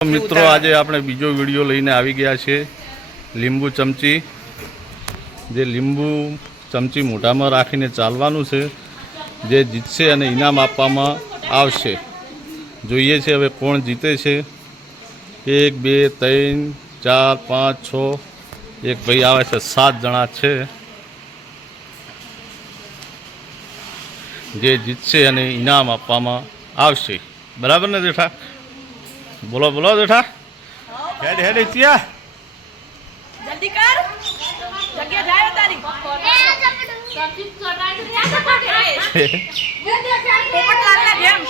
મિત્રો આજે આપણે બીજો વિડીયો લઈને આવી ગયા છે લીંબુ ચમચી જે લીંબુ ચમચી મોઢામાં રાખીને ચાલવાનું છે જે જીતશે અને ઇનામ આપવામાં આવશે જોઈએ છે હવે કોણ જીતે છે 1 2 3 4 5 6 એક ભાઈ આવે છે 7 જણા છે જે જીતશે અને ઇનામ આપવામાં આવશે બરાબર ને જેઠા बोलो बोलो जेठा हेड हेड इतिया जल्दी कर जगह जाए तारी पोपट लालना જેમ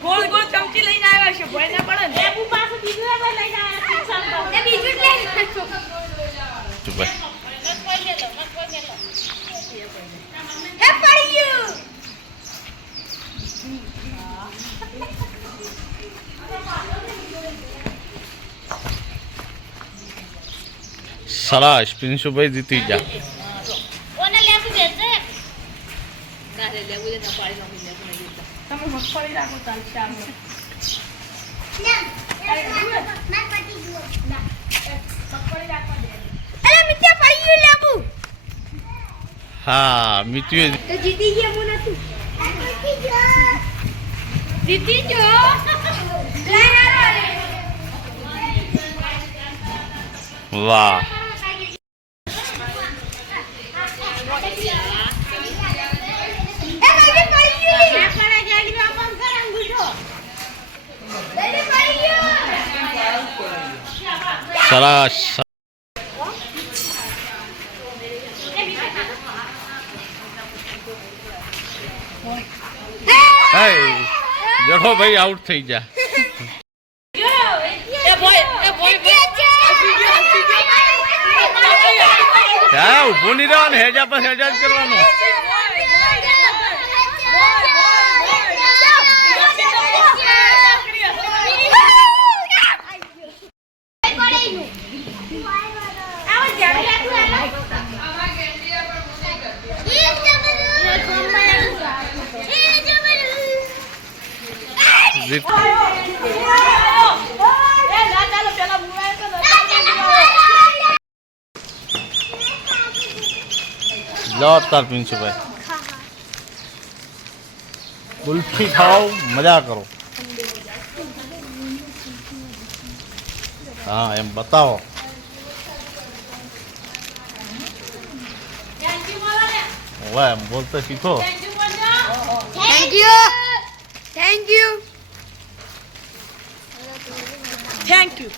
ગોળ ગોળ ચમચી લઈને આવ્યા છે ભય ના પડે ને લેબુ પાસે બીજું લઈને આવ્યા છે બીજું લઈ ચૂપ ભાઈ હે પડી ગયું સરસ પિન્સુભાઈ જીતી જા ઓને લેબુ દેજે કારે લેબુ દે ના પાડી નો લેબુ નહીં દેતા તમે મગફળી રાખો ચાલશે આમ ના પટી ગયો ના મગફળી રાખવા દે અરે મિત્યા પડી ગયું લેબુ હા મિત્યુ તો જીતી ગયા હું નથી જીતી ગયો વાહ સરસ જેઠો ભાઈ આઉટ થઈ જા ઉભો નહીં રહેવાનું હેજા પર હેજા જ કરવાનું लो तार पिंचू भाई कुल्फी खाओ मजा करो हाँ एम बताओ वाह एम बोलते सीखो thank you thank you thank you